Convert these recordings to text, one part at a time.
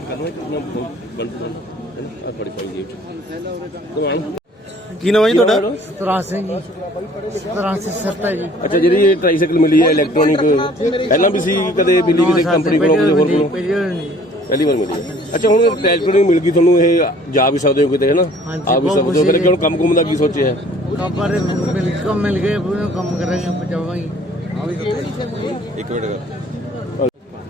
Side ਕਰਨਾ ਕਿ ਨਾ ਬੰਦ ਬੰਦ ਹੈ ਨਾ? ਆ ਤੁਹਾਡੀ ਫਾਈਲ ਜੇਬ ਕਮਾਨ ਕੀ ਨਾਮ ਹੈ ਜੀ ਤੁਹਾਡਾ? ਸਤਰਾਜ ਸਿੰਘ ਜੀ। ਸਤਰਾਜ ਸਿੰਘ ਸਰਤਾ ਜੀ। ਅੱਛਾ ਜਿਹੜੀ ਇਹ ਟ੍ਰਾਈਸਾਈਕਲ ਮਿਲੀ ਹੈ ਇਲੈਕਟ੍ਰੋਨਿਕ ਪਹਿਲਾਂ ਵੀ ਸੀ ਕਦੇ ਮਿਲੀ ਕਿਸੇ ਕੰਪਨੀ ਕੋਲੋਂ ਕਿਸੇ ਹੋਰ ਕੋਲੋਂ? ਪਹਿਲੀ ਵਾਰ ਮਿਲੀ। ਹੈ। ਅੱਛਾ ਹੁਣ ਇਲੈਕਟ੍ਰੋਨਿਕ ਮਿਲ ਗਈ ਤੁਹਾਨੂੰ ਇਹ ਜਾ ਵੀ ਸਕਦੇ ਹੋ ਕਿਤੇ ਹੈ ਨਾ? ਆ ਵੀ ਸਕਦੇ ਹੋ। ਫਿਰ ਕਿਉਂ ਕੰਮ ਕੁਮ ਦਾ ਕੀ ਸੋਚਿਆ ਹੈ? ਕਬਰ ਮਿਲ ਕੰਮ ਮਿਲ ਗਏ ਪੂਰੇ ਕੰਮ ਕਰਾਂਗੇ ਪਚਾਵਾਂਗੇ ਇੱਕ ਮਿੰਟ।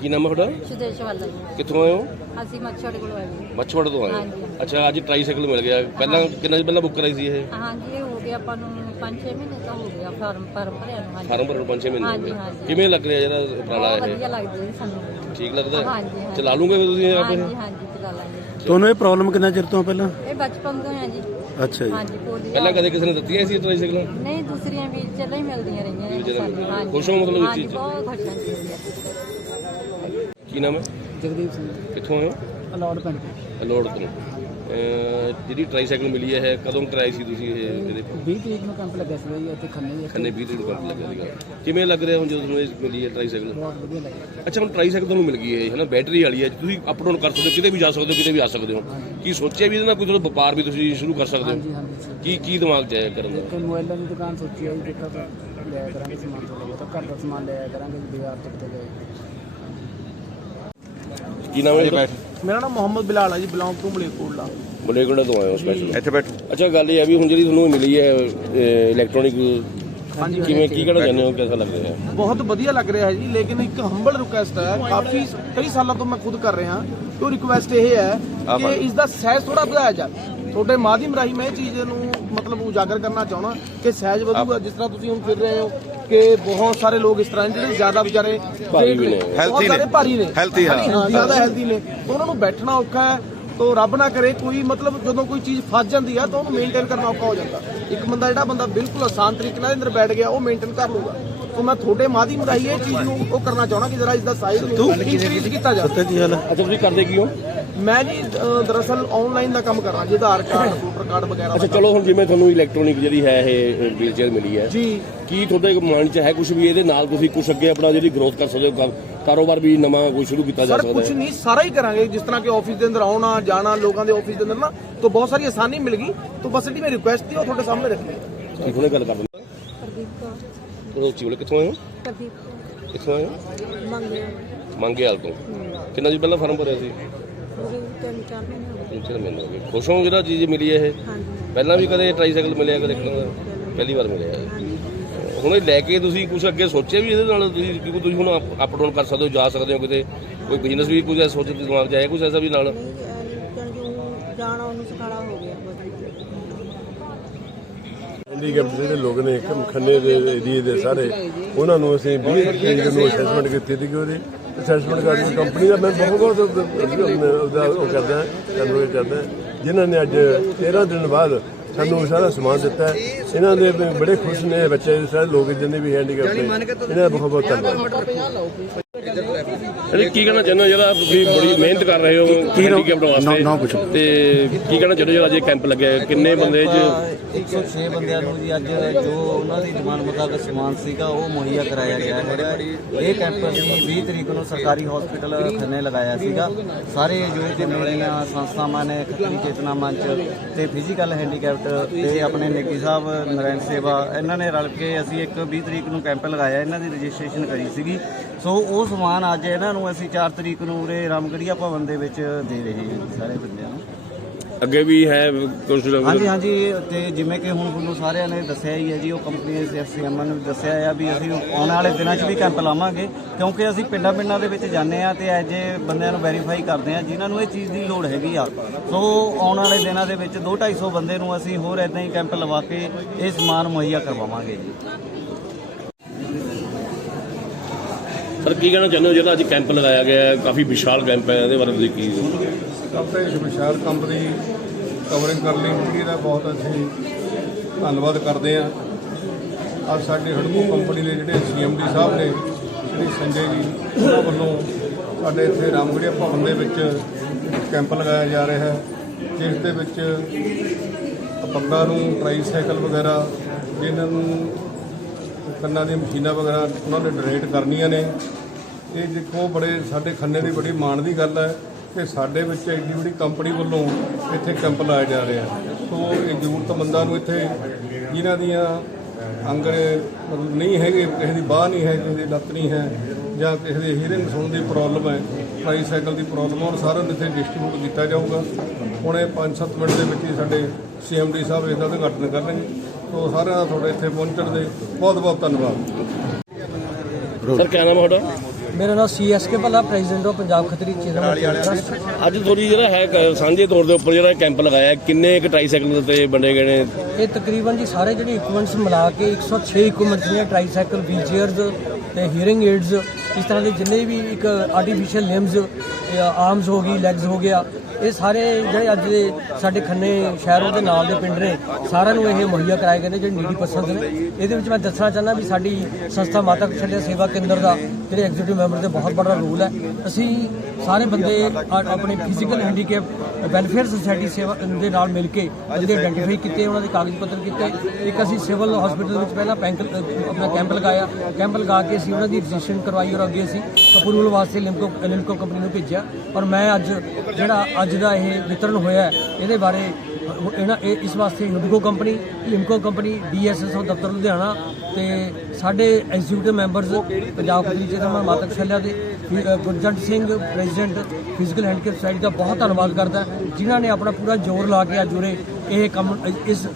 ਕੀ ਨਾਮ ਹੈ ਤੁਹਾਡਾ? ਸੁਦੇਸ਼ ਵਾਲਾ ਜੀ ਕਿੱਥੋਂ ਆਏ ਹੋ? ਅਸੀਂ ਮੱਛੜ ਕੋਲ ਆਏ ਜੀ ਮੱਛਵੜ ਤੋਂ ਆਏ ਹੋ। ਹਾਂਜੀ। ਅੱਛਾ ਅੱਜ ਟ੍ਰਾਈਸਾਈਕਲ ਮਿਲ ਗਿਆ। ਪਹਿਲਾਂ ਕਿੰਨਾ ਦਿਨ ਪਹਿਲਾਂ ਬੁੱਕ ਕਰਾਈ ਸੀ ਇਹ? ਹਾਂਜੀ ਇਹ ਹੋ ਗਿਆ ਆਪਾਂ ਨੂੰ 5-6 ਮਹੀਨੇ ਤਾਂ ਹੋ ਗਿਆ ਫਾਰਮ ਫਾਰਮ ਭਰਿਆ ਨੂੰ ਹਾਂਜੀ। ਫਾਰਮ ਭਰਨ ਨੂੰ ਪੰਜ ਛੇ ਮਹੀਨੇ ਹੋ ਹਾਂਜੀ, ਗਏ। ਹਾਂਜੀ। ਕਿਵੇਂ ਲੱਗ ਰਿਹਾ ਜਿਹੜਾ ਉਪਰਾਲਾ ਬਹੁਤ ਇਹ? ਵਧੀਆ ਲੱਗਦਾ ਜੀ ਸਾਨੂੰ। ਠੀਕ ਲੱਗਦਾ ਹੈ? ਹਾਂਜੀ, ਹਾਂਜੀ। ਚਲਾ ਲੂਗੇ ਫਿਰ ਤੁਸੀਂ ਆਪੇ ਹਾਂਜੀ ਹਾਂਜੀ ਚਲਾ ਲਾਂਗੇ। ਤੁਹਾਨੂੰ ਇਹ ਪ੍ਰੋਬਲਮ ਕਿੰਨਾ ਚਿਰ ਤੋਂ ਪਹਿਲਾਂ? ਇਹ ਬਚਪਨ ਤੋਂ ਹੈ ਜੀ। ਅੱਛਾ ਜੀ। ਹਾਂਜੀ ਪੋਲੀਓ ਪਹਿਲਾਂ ਕਦੇ ਕਿਸੇ ਨੇ ਦਿੱਤੀਆਂ ਸੀ ਟ੍ਰਾਈਸਾਈਕਲਾਂ ਨਹੀਂ ਦੂਸਰੀਆਂ ਵੀ ਚੱਲਾਂ ਹੀ ਮਿਲਦੀਆਂ ਰਹੀਆਂ ਨੇ ਸਾਨੂੰ। ਹਾਂਜੀ। ਖੁਸ਼ ਹੋ ਮਤਲਬ ਇਸ ਹਾਂਜੀ ਚੀਜ਼ 'ਚ? ਬਹੁਤ ਖੁਸ਼ ਹਾਂ ਜੀ। ਕੀ ਨਾਮ ਹੈ? ਜਗਦੀਪ ਸਿੰਘ। ਕਿੱਥੋਂ ਆਏ ਹੋ? ਅਲਾਉਡ ਪਿੰਡ ਅਲੋੜ ਤੋਂ। ਅਹ ਜਿਹੜੀ ਟ੍ਰਾਈਸਾਈਕਲ ਮਿਲੀ ਹੈ ਇਹ ਕਦੋਂ ਕਰਾਈ ਸੀ ਤੁਸੀਂ ਇਹ ਜਿਹੜੇ? 20 ਤਰੀਕ ਨੂੰ ਕੈਂਪ ਲੱਗਿਆ ਸੀ ਜੀ ਇੱਥੇ ਖੰਨੇ ਜੀ ਖੰਨੇ 20 ਦਿਨ ਕੰਮ ਲੱਗਿਆ ਸੀਗਾ। ਕਿਵੇਂ ਲੱਗ ਰਿਹਾ ਹੁਣ ਜਦੋਂ ਤੁਹਾਨੂੰ ਇਹ ਮਿਲੀ ਹੈ ਟ੍ਰਾਈਸਾਈਕਲ ਬਹੁਤ ਵਧੀਆ ਲੱਗਿਆ ਅੱਛਾ ਹੁਣ ਟ੍ਰਾਈਸਾਈਕਲ ਤੁਹਾਨੂੰ ਮਿਲ ਗਈ ਹੈ ਹੈ ਨਾ ਬੈਟਰੀ ਵਾਲੀ ਹੈ ਤੁਸੀਂ ਅਪ ਡਾਊਨ ਕਰ ਸਕਦੇ ਹੋ ਕਿਤੇ ਵੀ ਜਾ ਸਕਦੇ ਹੋ ਕਿਤੇ ਵੀ ਆ ਸਕਦੇ ਹੋ। ਕੀ ਸੋਚਿਆ ਵੀ ਇਹਦੇ ਨਾਲ ਕੋਈ ਤੁਹਾਡਾ ਵਪਾਰ ਵੀ ਤੁਸੀਂ ਸ਼ੁਰੂ ਕਰ ਸਕਦੇ ਹੋ? ਹਾਂਜੀ ਸਰ। ਕੀ ਕੀ ਦਿਮਾਗ 'ਚ ਆਇਆ ਕਰਨ ਦਾ? ਇੱਕ ਮੋਬਾਈਲਾਂ ਦੀ ਦੁਕਾਨ ਸੋਚੀ ਹੈ ਜੀ ਜਿੱਥੋਂ ਤੋਂ ਲਿਆ ਕਰਾਂਗੇ ਸਮਾਨ ਤੋਂ ਤਾਂ ਘਰ ਦਾ ਸਮਾਨ ਲਿਆ ਕਰਾਂਗੇ ਬਾਜ਼ਾਰ ਤੋਂ ਕਿਤੇ ਗਏ ਕੀ ਨਾਮ ਹੈ ਜੀ ਮੇਰਾ ਨਾਮ ਮੁਹੰਮਦ ਬਿਲਾਲ ਹੈ ਜੀ ਬਿਲੋਂਗ ਟੂ ਮਲੇਕੋਟਲਾ। ਬਲੇਗੜਾ ਤੋਂ ਆਏ ਹੋ ਸਪੈਸ਼ਲ ਇੱਥੇ ਬੈਠੋ। ਅੱਛਾ ਗੱਲ ਇਹ ਆ ਵੀ ਹੁਣ ਜਿਹੜੀ ਤੁਹਾਨੂੰ ਮਿਲੀ ਹੈ ਇਲੈਕਟ੍ਰੋਨਿਕ ਕਿਵੇਂ ਕੀ ਕਹਿਣਾ ਚਾਹੁੰਦੇ ਹੋ? ਕਿਹਦਾ ਲੱਗ ਰਿਹਾ? ਬਹੁਤ ਵਧੀਆ ਲੱਗ ਰਿਹਾ ਹੈ ਜੀ ਲੇਕਿਨ ਇੱਕ ਹੰਬਲ ਰਿਕੁਐਸਟ ਹੈ। ਕਾਫੀ ਕਈ ਸਾਲਾਂ ਤੋਂ ਮੈਂ ਖੁਦ ਕਰ ਰਿਹਾ ਉਹ ਰਿਕੁਐਸਟ ਇਹ ਹੈ ਕਿ ਇਸ ਦਾ ਸਹਿਜ ਥੋੜਾ ਵਧਾਇਆ ਜਾਵੇ। ਤੁਹਾਡੇ ਮਾਧਿਅਮ ਰਾਹੀਂ ਮੈਂ ਇਹ ਚੀਜ਼ ਨੂੰ ਮਤਲਬ ਉਜਾਗਰ ਕਰਨਾ ਚਾਹਣਾ ਕਿ ਸਹਿਜ ਵਧੂਗਾ ਜਿਸ ਤਰ੍ਹਾਂ ਤੁਸੀਂ ਹੁਣ ਫਿਰ ਰਹੇ ਹੋ। ਕਿ ਬਹੁਤ ਸਾਰੇ ਲੋਕ ਇਸ ਤਰ੍ਹਾਂ ਨੇ ਜਿਹੜੇ ਜ਼ਿਆਦਾ ਵਿਚਾਰੇ ਭਾਰੀ ਵੀ ਨੇ। ਬਹੁਤ ਸਾਰੇ ਭਾਰੀ ਨੇ। Healthy, ਹਾਂ। ਜ਼ਿਆਦਾ ਹੈਲਦੀ ਨੇ। ਉਹਨਾਂ ਨੂੰ ਬੈਠਣਾ ਔਖਾ ਹੈ ਤੋ ਰੱਬ ਨਾ ਕਰੇ ਕੋਈ ਮਤਲਬ ਜਦੋਂ ਕੋਈ ਚੀਜ਼ ਫਸ ਜਾਂਦੀ ਆ ਤਾਂ ਉਹਨੂੰ ਮੇਨਟੇਨ ਕਰਨਾ ਔਖਾ ਹੋ ਜਾਂਦਾ। ਇੱਕ ਬੰਦਾ ਜਿਹੜਾ ਬੰਦਾ ਬਿਲਕੁਲ ਆਸਾਨ ਤਰੀਕੇ ਨਾਲ ਅੰਦਰ ਬੈਠ ਗਿਆ ਉਹ ਮੇਨਟੇਨ ਕਰ ਲੂਗਾ ਤਾਂ ਮੈਂ ਤੁਹਾਡੇ ਮਾਧਿਅਮ ਰਾਹੀਂ ਇਹ ਚੀਜ਼ ਨੂੰ ਉਹ ਕਰਨਾ ਚਾਹਣਾ ਕਿ ਜਰਾ ਇਸ ਦਾ ਸਾਈਜ਼ ਨੂੰ ਇਨਕਰੀਜ਼ ਕੀਤਾ ਜਾਵੇ। ਤੇ ਕੀ ਹਾਲ ਹੈ। ਅੱਛਾ ਤੁਸੀਂ ਕਰਦੇ ਕੀ ਹੋ? ਮੈਂ ਜੀ ਅ, ਦਰਅਸਲ ਆਨਲਾਈਨ ਦਾ ਕੰਮ ਕਰ ਰਹਾ ਜੀ ਆਧਾਰ ਕਾਰਡ ਵੋਟਰ ਕਾਰਡ ਵਗੈਰਾ ਅੱਛਾ ਦਾ ਚਲੋ ਹੁਣ ਜਿਵੇਂ ਤੁਹਾਨੂੰ ਇਲੈਕਟ੍ਰੋਨਿਕ ਜਿਹੜੀ ਹੈ ਇਹ ਵੀਲ ਚੇਅਰ ਮਿਲੀ ਹੈ। ਜੀ। ਕੀ ਤੁਹਾਡੇ ਮਨ 'ਚ ਹੈ ਕੁਝ ਵੀ ਇਹਦੇ ਨਾਲ ਤੁਸੀਂ ਕੁਝ ਅੱਗੇ ਆਪਣਾ ਜਿਹੜੀ ਗਰੋਥ ਕਰ ਸਕਦੇ ਹੋ ਕਾ- ਕਾਰੋਬਾਰ ਵੀ ਨਵਾਂ ਕੋਈ ਸ਼ੁਰੂ ਕੀਤਾ ਜਾ ਸਰ ਸਕਦਾ ਕੁਝ ਹੈ ਨਹੀਂ ਸਾਰਾ ਹੀ ਕਰਾਂਗੇ। ਜਿਸ ਤਰ੍ਹਾਂ ਕਿ ਆਫਿਸ ਦੇ ਅੰਦਰ ਆਉਣਾ ਜਾਣਾ ਲੋਕਾਂ ਦੇ ਆਫਿਸ ਦੇ ਅੰਦਰ ਨਾ ਤਾਂ ਬਹੁਤ ਸਾਰੀ ਆਸਾਨੀ ਮਿਲ ਗਈ। ਤਾਂ ਬਸ ਜਿਹੜੀ ਮੇਰੀ ਰਿਕੁਐਸਟ ਸੀ ਉਹ ਤੁਹਾਡੇ ਸਾਹਮਣੇ ਰੱਖੀ ਹੈ ਠੀਕ ਹੁਣੇ ਗੱਲ ਕਰ ਦਿੰਦਾ ਪ੍ਰਦੀਪ ਕੌਰ। ਉੱਚੀ ਬੋਲੇ ਕਿੱਥੋਂ ਆਏ ਹੋ? ਪ੍ਰਦੀਪ ਕਿੱਥੋਂ ਆਏ ਹੋ? ਮੰਗੇ ਮੰਗੇ ਹਾਲ ਤੋਂ। ਕਿੰਨਾ ਜੀ ਪਹਿਲਾਂ ਫਾਰਮ ਭਰਿਆ ਸੀ? ਪੂਰੇ ਤਿੰਨ ਚਾਰ ਮਹੀਨੇ ਹੋ ਤਿੰਨ ਚਾਰ ਮਹੀਨੇ ਹੋ ਗਏ। ਖੁਸ਼ ਹੋ ਜਿਹੜਾ ਚੀਜ਼ ਮਿਲੀ ਹੈ ਇਹ? ਗਏ ਹਾਂਜੀ। ਪਹਿਲਾਂ ਵੀ ਕਦੇ ਟ੍ਰਾਈਸਾਈਕਲ ਮਿਲਿਆ ਕਦੇ ਕਿਹੜਾ ਪਹਿਲੀ ਵਾਰ ਮਿਲਿਆ ਹੈ ਹੁਣ ਇਹ ਲੈ ਕੇ ਤੁਸੀਂ ਕੁਝ ਅੱਗੇ ਸੋਚਿਆ ਵੀ ਇਹਦੇ ਨਾਲ ਤੁਸੀਂ ਕਿਉਂਕਿ ਤੁਸੀਂ ਹੁਣ ਅਪ ਡਾਊਨ ਕਰ ਸਕਦੇ ਹੋ ਜਾ ਸਕਦੇ ਹੋ ਕਿਤੇ। ਕੋਈ ਬਿਜ਼ਨਸ ਵੀ ਕੁਝ ਐਸਾ ਸੋਚ ਦਿਮਾਗ 'ਚ ਆਇਆ ਕੁਝ ਐਸਾ ਵੀ ਨਾਲ? ਕਿਉਂਕਿ ਜਾਣਾ ਉਹਨੂੰ ਸਿਖਾਣਾ ਹੋ ਗਿਆ ਹੈਂਡੀਕੈਪ ਜਿਹੜੇ ਲੋਕ ਨੇ ਖੰਨੇ ਦੇ ਏਰੀਏ ਦੇ ਸਾਰੇ ਉਹਨਾਂ ਨੂੰ ਅਸੀਂ 20 ਤਰੀਕ ਨੂੰ ਅਸੈਸਮੈਂਟ ਕੀਤੀ ਸੀ ਉਹਦੇ ਅਸੈਸਮੈਂਟ ਕਰਕੇ ਕੰਪਨੀ ਦਾ ਮੈਂ ਬਹੁਤ ਬਹੁਤ ਉਹ ਕਰਦਾ ਤੁਹਾਨੂੰ ਇਹ ਕਰਦਾ ਜਿਨ੍ਹਾਂ ਨੇ ਅੱਜ 13 ਦਿਨ ਬਾਅਦ ਸਾਨੂੰ ਸਾਰਾ ਸਮਾਨ ਦਿੱਤਾ ਹੈ। ਇਹਨਾਂ ਦੇ ਬੜੇ ਖੁਸ਼ ਨੇ, ਬੱਚੇ ਸਾਰੇ ਲੋਕ ਜਿੰਨੇ ਵੀ ਹੈਂਡੀਕੈਪ ਨੇ, ਇਹਨਾਂ ਦਾ ਬਹੁਤ ਬਹੁਤ ਧੰਨਵਾਦ ਅਰੇ ਕੀ ਕਹਿਣਾ ਚਾਹੁੰਦੇ ਹੋ ਜਿਹੜਾ ਤੁਸੀਂ ਬੜੀ ਮਿਹਨਤ ਕਰ ਰਹੇ ਹੋ ਹੈਂਡੀਕੈਪਡ ਵਾਸਤੇ? ਨਾ ਪੁੱਛੋ। ਤੇ ਕੀ ਕਹਿਣਾ ਚਾਹੁੰਦੇ ਹੋ ਜਿਹੜਾ ਅੱਜ ਇਹ ਕੈਂਪ ਲੱਗਿਆ? ਕਿੰਨੇ ਬੰਦੇ ਚ 106 ਬੰਦਿਆਂ ਨੂੰ ਜੀ ਅੱਜ ਜੋ ਉਹਨਾਂ ਦੀ ਡਿਮਾਂਡ ਮੁਤਾਬਕ ਸਮਾਨ ਸੀਗਾ ਉਹ ਮੁਹੱਈਆ ਕਰਾਇਆ ਗਿਆ ਹੈਗਾ ਇਹ ਕੈਂਪ ਅਸੀਂ 20 ਤਰੀਕ ਨੂੰ ਸਰਕਾਰੀ ਹਸਪੀਟਲ ਖੰਨੇ ਲਗਾਇਆ ਸੀਗਾ। ਸਾਰੇ ਜੋ ਤੇ ਮੇਰੀਆਂ ਸੰਸਥਾਵਾਂ ਨੇ ਖੱਤਰੀ ਚੇਤਨਾ ਮੰਚ ਤੇ ਫਿਜ਼ੀਕਲ ਹੈਂਡੀਕੈਪਟ ਤੇ ਆਪਣੇ ਨੇਕੀ ਸਾਹਿਬ ਨਰਾਇਣ ਸੇਵਾ ਇਹਨਾਂ ਨੇ ਰਲ ਕੇ ਅਸੀਂ ਇੱਕ 20 ਤਰੀਕ ਨੂੰ ਕੈਂਪ ਲਗਾਇਆ। ਇਹਨਾਂ ਦੀ ਰਜਿਸਟ੍ਰੇਸ਼ਨ ਕਰੀ ਸੀਗੀ। ਸੋ ਉਹ ਸਮਾਨ ਅੱਜ ਇਹਨਾਂ ਨੂੰ ਅਸੀਂ 4 ਤਰੀਕ ਨੂੰ ਉਰੇ ਰਾਮਗੜੀਆ ਭਵਨ ਦੇ ਵਿੱਚ ਦੇ ਰਹੇ ਹਾਂ ਸਾਰੇ ਬੰਦਿਆਂ ਨੂੰ। ਅੱਗੇ ਵੀ ਹੈ ਕੁਝ ਹਾਂਜੀ ਹਾਂਜੀ ਤੇ ਜਿਵੇਂ ਕਿ ਹੁਣ ਤੁਹਾਨੂੰ ਸਾਰਿਆਂ ਨੇ ਦੱਸਿਆ ਹੀ ਹੈ ਜੀ ਉਹ ਕੰਪਨੀ ਦੇ ਸੀਐਮ ਨੇ ਦੱਸਿਆ ਆ ਵੀ ਅਸੀਂ ਆਉਣ ਵਾਲੇ ਦਿਨਾਂ 'ਚ ਵੀ ਕੈਂਪ ਲਾਵਾਂਗੇ ਕਿਉਂਕਿ ਅਸੀਂ ਪਿੰਡਾਂ ਪਿੰਡਾਂ ਦੇ ਵਿੱਚ ਜਾਂਦੇ ਆ ਤੇ ਐਜੇ ਬੰਦਿਆਂ ਨੂੰ ਵੈਰੀਫਾਈ ਕਰਦੇ ਆ ਜਿਨ੍ਹਾਂ ਨੂੰ ਇਹ ਚੀਜ਼ ਦੀ ਲੋੜ ਹੈਗੀ ਆ। ਸੋ ਆਉਣ ਵਾਲੇ ਦਿਨਾਂ ਦੇ ਵਿੱਚ 2-250 ਬੰਦੇ ਨੂੰ ਅਸੀਂ ਹੋਰ ਇਦਾਂ ਹੀ ਕੈਂਪ ਲਵਾ ਕੇ ਇਹ ਸਮਾਨ ਮੁਹੱਈਆ ਕਰਵਾਵਾਂਗੇ ਜੀ। ਸਰ, ਕੀ ਕਹਿਣਾ ਚਾਹੁੰਦੇ ਹੋ? ਜਿਹੜਾ ਅੱਜ ਕੈਂਪ ਲਗਾਇਆ ਗਿਆ ਹੈ, ਕਾਫੀ ਵਿਸ਼ਾਲ ਕੈਂਪ ਹੈ, ਇਹਦੇ ਬਾਰੇ ਤੁਸੀਂ ਕੀ company Vishal Vishal company covering ਕਰਨ ਲਈ ਮੀਡੀਆ ਦਾ ਬਹੁਤ ਅਸੀਂ ਧੰਨਵਾਦ ਕਰਦੇ ਹਾਂ। ਅੱਜ ਸਾਡੇ ਹੜਕੂ ਕੰਪਨੀ ਦੇ ਜਿਹੜੇ ਸੀਐਮਡੀ ਸਾਹਿਬ ਨੇ, ਸ਼੍ਰੀ ਸੰਜੇ ਜੀ, ਉਹਨਾਂ ਵੱਲੋਂ ਸਾਡੇ ਇੱਥੇ ਰਾਮਗੜੀਆ ਭਵਨ ਦੇ ਵਿੱਚ ਕੈਂਪ ਲਗਾਇਆ ਜਾ ਰਿਹਾ ਹੈ, ਜਿਸ ਦੇ ਵਿੱਚ ਬੰਦਾ ਨੂੰ ਟ੍ਰਾਈਸਾਈਕਲ ਵਗੈਰਾ, ਜਿਨ੍ਹਾਂ ਨੂੰ ਕੰਨਾਂ ਦੀਆਂ ਮਸ਼ੀਨਾਂ ਵਗੈਰਾ ਉਹਨਾਂ ਨੇ ਡੋਨੇਟ ਕਰਨੀਆਂ ਨੇ। ਇਹ ਦੇਖੋ, ਬੜੇ ਸਾਡੇ ਖੰਨੇ ਦੀ ਬੜੀ ਮਾਣ ਦੀ ਗੱਲ ਹੈ ਕਿ ਸਾਡੇ ਵਿੱਚ ਐਡੀ ਵੱਡੀ ਕੰਪਨੀ ਵੱਲੋਂ ਇੱਥੇ ਕੈਂਪ ਲਾਇਆ ਜਾ ਰਿਹਾ ਸੋ ਇਹ ਜ਼ਰੂਰਤਮੰਦਾਂ ਨੂੰ ਇੱਥੇ ਜਿਨ੍ਹਾਂ ਦੀਆਂ ਅੰਗੜੇ ਨਹੀਂ ਹੈਗੇ, ਕਿਸੇ ਦੀ ਬਾਹ ਨਹੀਂ ਹੈ, ਕਿਸੇ ਦੀ ਲੱਤ ਨਹੀਂ ਹੈ ਜਾਂ ਕਿਸੇ ਦੇ ਹੀਰਿੰਗ ਸੁਣਨ ਦੀ ਪ੍ਰੋਬਲਮ ਹੈ ਟ੍ਰਾਈਸਾਈਕਲ ਦੀ ਪ੍ਰੋਬਲਮ ਉਹ ਸਾਰਿਆਂ ਨੂੰ ਇੱਥੇ ਡਿਸਟ੍ਰੀਬਿਊਟ ਕੀਤਾ ਜਾਊਗਾ। ਹੁਣ ਇਹ 5-7 ਮਿੰਟ ਦੇ ਵਿੱਚ ਹੀ ਸਾਡੇ ਸੀਐਮਡੀ ਸਾਹਿਬ ਇਹਦਾ ਉਦਘਾਟਨ ਕਰਨਗੇ। ਸੋ ਸਾਰਿਆਂ ਦਾ ਤੁਹਾਡੇ ਇੱਥੇ ਪਹੁੰਚਣ ਦੇ ਬਹੁਤ ਬਹੁਤ ਧੰਨਵਾਦ। ਸਰ ਕਿਆ ਨਾਮ ਹੈ ਤੁਹਾਡਾ? ਮੇਰਾ ਨਾਮ C S K Bhalla president of Punjab Khatri chairman ਅੱਜ ਥੋੜੀ ਜਿਹੜਾ ਹੈ ਕ- ਸਾਂਝੇ ਤੌਰ ਦੇ ਉੱਪਰ ਜਿਹੜਾ ਕੈਂਪ ਲਗਾਇਆ ਕਿੰਨੇ ਇੱਕ ਟ੍ਰਾਈਸਾਈਕਲ ਤੇ ਵੰਡੇ ਗਏ ਨੇ? ਇਹ ਤਕਰੀਬਨ ਜੀ ਸਾਰੇ ਜਿਹੜੇ ਇਕਵਿਪਮੈਂਟਸ ਮਿਲਾ ਕੇ 106 ਇਕਵਿਪਮੈਂਟਸ ਨੇ ਟ੍ਰਾਈਸਾਈਕਲ ਵੀਲਚੇਅਰਸ ਤੇ ਹੀਅਰਿੰਗ ਏਡਸ ਇਸ ਤਰ੍ਹਾਂ ਦੇ ਜਿੰਨੇ ਵੀ ਇੱਕ ਆਰਟੀਫੀਸ਼ੀਅਲ ਲਿੰਬਸ ਆਰਮਸ ਹੋ ਗਈ ਲੈਗਸ ਹੋ ਗਿਆ ਇਹ ਸਾਰੇ ਜਿਹੜੇ ਅੱਜ ਦੇ ਸਾਡੇ ਖੰਨੇ ਸ਼ਹਿਰ ਦੇ ਨਾਲ ਦੇ ਪਿੰਡ ਨੇ, ਸਾਰਿਆਂ ਨੂੰ ਇਹ ਮੁਹੱਈਆ ਕਰਾਏ ਗਏ ਨੇ ਜਿਹੜੇ ਨੀਡੀ ਪਰਸਨਸ ਨੇ। ਇਹਦੇ ਵਿੱਚ ਮੈਂ ਦੱਸਣਾ ਚਾਹੁੰਦਾ ਵੀ ਸਾਡੀ ਸੰਸਥਾ ਮਾਤਾ ਕਸ਼ਲਿਆ ਸੇਵਾ ਕੇਂਦਰ ਦਾ ਜਿਹੜੇ ਐਗਜ਼ੀਕਿਊਟਿਵ ਮੈਂਬਰ ਦੇ ਬਹੁਤ ਵੱਡਾ ਰੋਲ ਹੈ। ਅਸੀਂ ਸਾਰੇ ਬੰਦੇ ਆ- ਆਪਣੇ ਫਿਜ਼ੀਕਲ ਹੈਂਡੀਕੈਪ ਵੈਲਫੇਅਰ ਸੁਸਾਇਟੀ ਸੇਵਾ, ਦੇ ਨਾਲ ਮਿਲ ਕੇ ਬੰਦੇ ਆਇਡੈਂਟੀਫਾਈ ਕੀਤੇ, ਉਹਨਾਂ ਦੇ ਕਾਗਜ਼ ਪੱਤਰ ਕੀਤੇ। ਇੱਕ ਅਸੀਂ ਸਿਵਲ ਹਸਪੀਟਲ ਵਿੱਚ ਪਹਿਲਾਂ ਪੈਂਕ ਆਪਣਾ ਕੈਂਪ ਲਗਾਇਆ। ਕੈਂਪ ਲਗਾ ਕੇ ਅਸੀਂ ਉਹਨਾਂ ਦੀ ਰਜਿਸਟ੍ਰੇਸ਼ਨ ਕਰਵਾਈ ਔਰ ਅੱਗੇ ਅਸੀਂ ਅਪਰੂਵਲ ਵਾਸਤੇ ਲਿਮਕੋ ਲਿਮਕੋ ਕੰਪਨੀ ਨੂੰ ਭੇਜਿਆ। ਔਰ ਮੈਂ ਅੱਜ, ਜਿਹੜਾ ਅੱਜ ਦਾ ਇਹ ਵਿਤਰਨ ਹੋਇਆ ਇਹਦੇ ਬਾਰੇ ਇਹਨਾਂ ਇਹ ਇਸ ਵਾਸਤੇ Hindko company, Limco company DSSO ਦਫ਼ਤਰ ਲੁਧਿਆਣਾ ਤੇ ਸਾਡੇ executive members Punjab police chairman ਮਾਤਾ ਕਸ਼ਲਿਆ ਦੇ Gurjant Singh, president, physical handicap society ਦਾ ਬਹੁਤ ਧੰਨਵਾਦ ਕਰਦਾ, ਜਿਨ੍ਹਾਂ ਨੇ ਆਪਣਾ ਪੂਰਾ ਜ਼ੋਰ ਲਾ ਕੇ ਅੱਜ ਉਰੇ ਇਹ ਕੰਮ, ਇਸ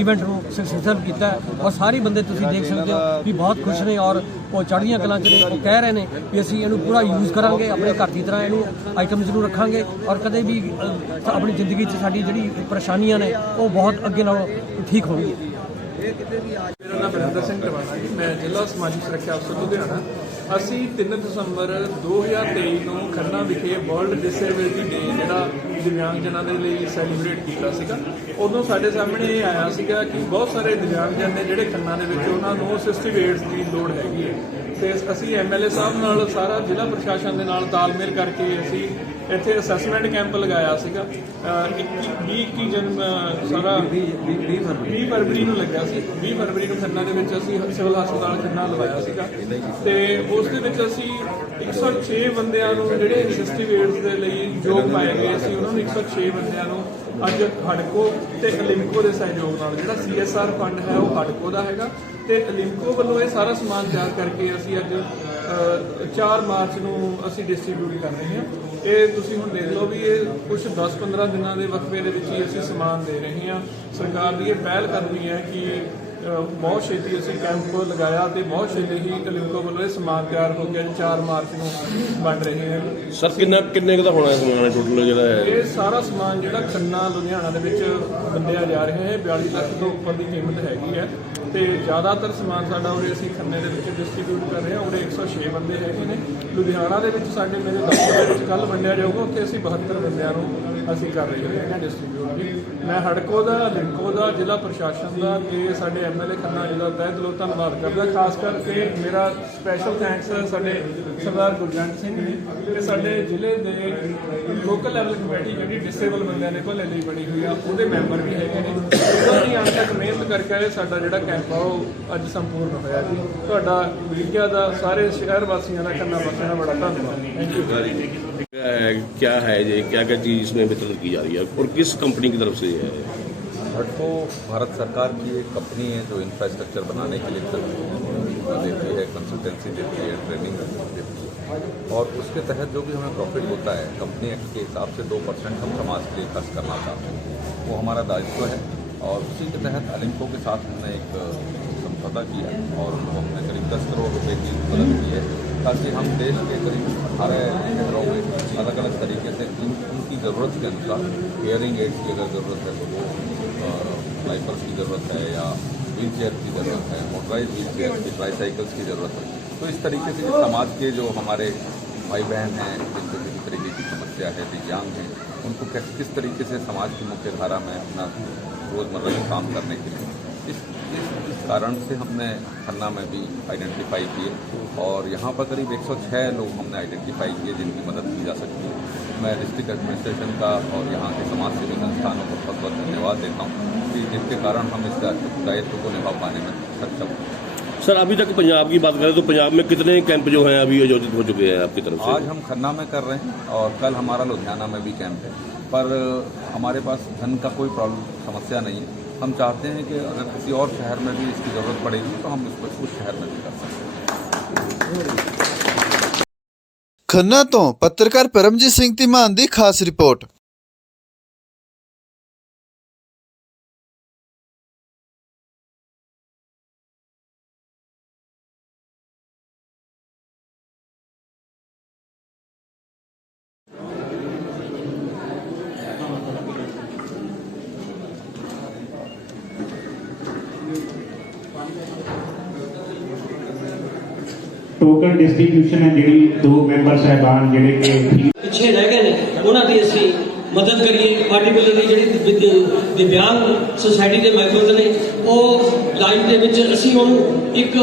ਇਵੈਂਟ ਨੂੰ ਸਕਸੈਸਫੁਲ ਕੀਤਾ ਔਰ ਸਾਰੇ ਬੰਦੇ ਤੁਸੀਂ ਦੇਖ ਸਕਦੇ ਹੋ ਵੀ ਬਹੁਤ ਖੁਸ਼ ਨੇ ਔਰ ਉਹ ਚੜ੍ਹਦੀਆਂ ਕਲਾਂ ਚ ਨੇ, ਉਹ ਕਹਿ ਰਹੇ ਨੇ ਵੀ ਅਸੀਂ ਇਹਨੂੰ ਪੂਰਾ ਯੂਜ਼ ਕਰਾਂਗੇ, ਆਪਣੇ ਘਰ ਦੀ ਤਰ੍ਹਾਂ ਇਹਨੂੰ ਆਈਟਮਸ ਨੂੰ ਰੱਖਾਂਗੇ ਔਰ ਕਦੇ ਵੀ ਆਪਣੀ ਜ਼ਿੰਦਗੀ 'ਚ ਸਾਡੀ ਜਿਹੜੀ ਪਰੇਸ਼ਾਨੀਆਂ ਨੇ, ਉਹ ਬਹੁਤ ਅੱਗੇ ਨਾਲੋਂ ਠੀਕ ਹੋਣਗੀਆਂ। ਮੇਰਾ ਨਾਮ ਬਰਿੰਦਰ ਸਿੰਘ ਟਵਾਣਾ ਜੀ, ਮੈਂ ਜ਼ਿਲ੍ਹਾ ਸਮਾਜਿਕ ਸੁਰੱਖਿਆ ਅਫਸਰ ਲੁਧਿਆਣਾ। ਅਸੀਂ 3 ਦਸੰਬਰ 2023 ਨੂੰ ਖੰਨਾ ਵਿਖੇ ਵਰਲਡ ਡਿਸੇਬਿਲਿਟੀ ਡੇ ਜਿਹੜਾ ਦਿਵਿਆਂਗ ਜਨਾਂ ਦੇ ਲਈ ਸੈਲੀਬ੍ਰੇਟ ਕੀਤਾ ਸੀਗਾ। ਉਦੋਂ ਸਾਡੇ ਸਾਹਮਣੇ ਇਹ ਆਇਆ ਸੀਗਾ ਕਿ ਬਹੁਤ ਸਾਰੇ ਦਿਵਿਆਂਗ ਜਨ ਨੇ ਜਿਹੜੇ ਖੰਨਾ ਦੇ ਵਿੱਚ, ਉਹਨਾਂ ਨੂੰ ਅਸਿਸਟਿਵ ਏਡਸ ਦੀ ਲੋੜ ਹੈਗੀ ਹੈ। ਤੇ ਅਸੀਂ ਐਮਐਲਏ ਸਾਹਿਬ ਨਾਲ ਸਾਰਾ ਜ਼ਿਲ੍ਹਾ ਪ੍ਰਸ਼ਾਸਨ ਦੇ ਨਾਲ ਤਾਲਮੇਲ ਕਰਕੇ ਅਸੀਂ ਇੱਥੇ ਅਸੈਸਮੈਂਟ ਕੈਂਪ ਲਗਾਇਆ ਸੀਗਾ। 21 21 ਜਨ ਸਾਰਾ 20 ਫਰਵਰੀ। ਨੂੰ ਲੱਗਿਆ ਸੀ। 20 ਫਰਵਰੀ ਨੂੰ ਖੰਨਾ ਦੇ ਵਿੱਚ ਅਸੀਂ ਸਿਵਲ ਹਸਪਤਾਲ ਖੰਨਾ ਲਵਾਇਆ ਸੀਗਾ। ਤੇ ਉਸ ਦੇ ਵਿੱਚ ਅਸੀਂ 106 ਬੰਦਿਆਂ ਨੂੰ ਜਿਹੜੇ ਏਡਸ ਦੇ ਲਈ ਯੋਗ ਪਾਏ ਗਏ ਸੀ ਉਹਨਾਂ ਨੂੰ 106 ਬੰਦਿਆਂ ਨੂੰ ਅੱਜ ਹੜਕੋ ਤੇ ਲਿਮਕੋ ਦੇ ਸਹਿਯੋਗ ਨਾਲ ਜਿਹੜਾ ਸੀਐਸਆਰ ਫੰਡ ਹੈ ਉਹ ਹੜਕੋ ਦਾ ਹੈਗਾ। ਤੇ ਲਿਮਕੋ ਵੱਲੋਂ ਇਹ ਸਾਰਾ ਸਮਾਨ ਤਿਆਰ ਕਰਕੇ ਅਸੀਂ ਅੱਜ 4 ਮਾਰਚ ਨੂੰ ਅਸੀਂ ਡਿਸਟ੍ਰੀਬਿਊਟ ਕਰ ਰਹੇ ਹਾਂ। ਇਹ ਤੁਸੀਂ ਹੁਣ ਦੇਖ ਲਓ ਵੀ ਇਹ ਕੁਝ 10-15 ਦਿਨਾਂ ਦੇ ਵਕਫੇ ਦੇ ਵਿੱਚ ਹੀ ਅਸੀਂ ਸਮਾਨ ਦੇ ਰਹੇ ਹਾਂ। ਸਰਕਾਰ ਦੀ ਇਹ ਪਹਿਲ ਕਰਨੀ ਹੈ ਕਿ ਬਹੁਤ ਛੇਤੀ ਅਸੀਂ ਕੈਂਪ ਲਗਾਇਆ ਤੇ ਬਹੁਤ ਛੇਤੀ ਹੀ ਕਲਿੰਕੋ ਵੱਲੋਂ ਇਹ ਸਮਾਨ ਤਿਆਰ ਹੋ ਗਿਆ। 4 ਮਾਰਚ ਨੂੰ ਬਣ ਰਹੇ ਹਨ ਸਰ ਕਿੰਨਾ ਕਿੰਨੇ ਦਾ ਹੋਣਾ ਹੈ ਸਮਾਨ? ਟੋਟਲ ਜਿਹੜਾ ਹੈ? ਇਹ ਸਾਰਾ ਸਮਾਨ ਜਿਹੜਾ ਖੰਨਾ ਲੁਧਿਆਣਾ ਦੇ ਵਿੱਚ ਵੰਡਿਆ ਜਾ ਰਿਹਾ ਹੈ। 42 ਲੱਖ ਤੋਂ ਉੱਪਰ ਦੀ ਕੀਮਤ ਹੈਗੀ ਹੈ। ਤੇ ਜ਼ਿਆਦਾਤਰ ਸਮਾਨ ਸਾਡਾ ਉਰੇ ਅਸੀਂ ਖੰਨੇ ਦੇ ਵਿੱਚ ਡਿਸਟ੍ਰੀਬਿਊਟ ਕਰ ਰਹੇ ਹਾਂ। ਉਰੇ 106 ਬੰਦੇ ਹੈਗੇ ਨੇ। ਲੁਧਿਆਣਾ ਦੇ ਵਿੱਚ ਸਾਡੇ ਮੇਰੇ ਦਫ਼ਤਰ ਦੇ ਵਿੱਚ ਕੱਲ ਵੰਡਿਆ ਜਾਊਗਾ। ਉੱਥੇ ਅਸੀਂ 72 ਬੰਦਿਆਂ ਨੂੰ ਅਸੀਂ ਕਰ ਰਹੇ ਹਾਂ ਡਿਸਟ੍ਰੀਬਿਊਟ ਜੀ। ਮੈਂ ਹੜਕੋ ਦਾ, ਲਿੰਕੋ ਦਾ, ਜ਼ਿਲ੍ਹਾ ਪ੍ਰਸ਼ਾਸਨ ਦਾ ਤੇ ਸਾਡੇ ਐਮਐਲਏ ਖੰਨਾ ਜ਼ਿਲ੍ਹਾ ਦਾ ਤਹਿ ਦਿਲੋਂ ਧੰਨਵਾਦ ਕਰਦਾ। ਖਾਸ ਕਰਕੇ ਮੇਰਾ ਸਪੈਸ਼ਲ ਥੈਂਕਸ ਸਾਡੇ ਸਰਦਾਰ ਗੁਰਜੰਟ ਸਿੰਘ ਜੀ ਤੇ ਸਾਡੇ ਜ਼ਿਲ੍ਹੇ ਦੇ ਲੋਕਲ ਲੈਵਲ ਕਮੇਟੀ ਜਿਹੜੀ ਡਿਸੇਬਲ ਬੰਦਿਆਂ ਦੇ ਭਲੇ ਲਈ ਬਣੀ ਹੋਈ ਆ, ਉਹਦੇ ਮੈਂਬਰ ਵੀ ਹੈਗੇ ਨੇ। ਉਹਨਾਂ ਦੀ ਅੰਤ ਤੱਕ ਮਿਹਨਤ ਕਰਕੇ ਸਾਡਾ ਜਿਹੜਾ ਕੈਂਪ ਆ ਉਹ ਅੱਜ ਸੰਪੂਰਨ ਹੋਇਆ ਜੀ ਤੁਹਾਡਾ ਮੀਡੀਆ ਦਾ ਸਾਰੇ ਸ਼ਹਿਰ ਵਾਸੀਆਂ ਦਾ ਖੰਨਾ ਵਾਸੀਆਂ ਦਾ ਬੜਾ ਧੰਨਵਾਦ ਥੈਂਕ ਯੂ क्या है ये क्या क्या चीज इसमें वितरण की जा रही है और किस कंपनी की तरफ से ये है हटको भारत सरकार की एक कंपनी है जो इंफ्रास्ट्रक्चर बनाने के लिए सर्विस देती है कंसल्टेंसी देती है ट्रेनिंग देती है और उसके तहत जो भी हमें प्रॉफिट होता है कंपनी एक्ट के हिसाब से दो परसेंट हम समाज के लिए खर्च करना चाहते हैं वो हमारा दायित्व है और उसी के तहत अलिम्को के साथ हमने एक समझौता किया और हमने करीब दस करोड़ रुपए की मदद की है। ताकि हम देश के करीब अठारह शहरों में अलग अलग तरीके से उन, उनकी ज़रूरत के अनुसार हेयरिंग एड्स की अगर ज़रूरत है तो वो लाइफर्स की ज़रूरत है या व्हील चेयर की ज़रूरत है मोटराइज व्हील चेयर की ट्राईसाइकिल्स की ज़रूरत है। तो इस तरीके से समाज के जो हमारे भाई बहन हैं जिनको किसी तरीके की समस्या है दिव्यांग हैं उनको किस किस तरीके से समाज की मुख्य धारा में अपना रोज़मर्रा का काम करने के लिए। इस इस, कारण से हमने खन्ना में भी आइडेंटिफाई किए और यहाँ पर करीब 106 लोग हमने आइडेंटिफाई किए जिनकी मदद की जा सकती है। मैं डिस्ट्रिक्ट एडमिनिस्ट्रेशन का और यहाँ के समाज सेवी संस्थानों को बहुत बहुत धन्यवाद देता हूँ कि जिसके कारण हम इस दायित्व को निभा पाने में सक्षम सर अभी तक पंजाब की बात करें तो पंजाब में कितने कैंप जो हैं अभी आयोजित हो चुके हैं आपकी तरफ से आज हम खन्ना में कर रहे हैं और कल हमारा लुधियाना में भी कैंप है पर हमारे पास धन का कोई प्रॉब्लम समस्या नहीं है हम चाहते हैं कि अगर किसी और शहर में भी इसकी ज़रूरत पड़ेगी तो हम इसको उस शहर में भी कर सकते हैं ਖੰਨਾ ਤੋਂ ਪੱਤਰਕਾਰ ਪਰਮਜੀਤ ਸਿੰਘ ਧੀਮਾਨ ਦੀ ਖਾਸ ਰਿਪੋਰਟ ਟੋਕਨ ਡਿਸਟ੍ਰੀਬਿਊਸ਼ਨ ਹੈ ਜਿਹੜੀ ਦੋ ਮੈਂਬਰ ਸਾਹਿਬਾਨ ਜਿਹੜੇ ਕਿ ਪਿੱਛੇ ਰਹਿ ਗਏ ਨੇ, ਉਹਨਾਂ ਦੀ ਅਸੀਂ ਮਦਦ ਕਰੀਏ। ਪਾਰਟਿਕੂਲਰਲੀ ਜਿਹੜੀ ਦਿਵ- ਦਿਵਿਆਂਗ ਸੁਸਾਇਟੀ ਦੇ ਮੈਂਬਰਸ ਨੇ, ਉਹ ਲਾਈਫ ਦੇ ਵਿੱਚ ਅਸੀਂ ਉਹਨੂੰ ਇੱਕ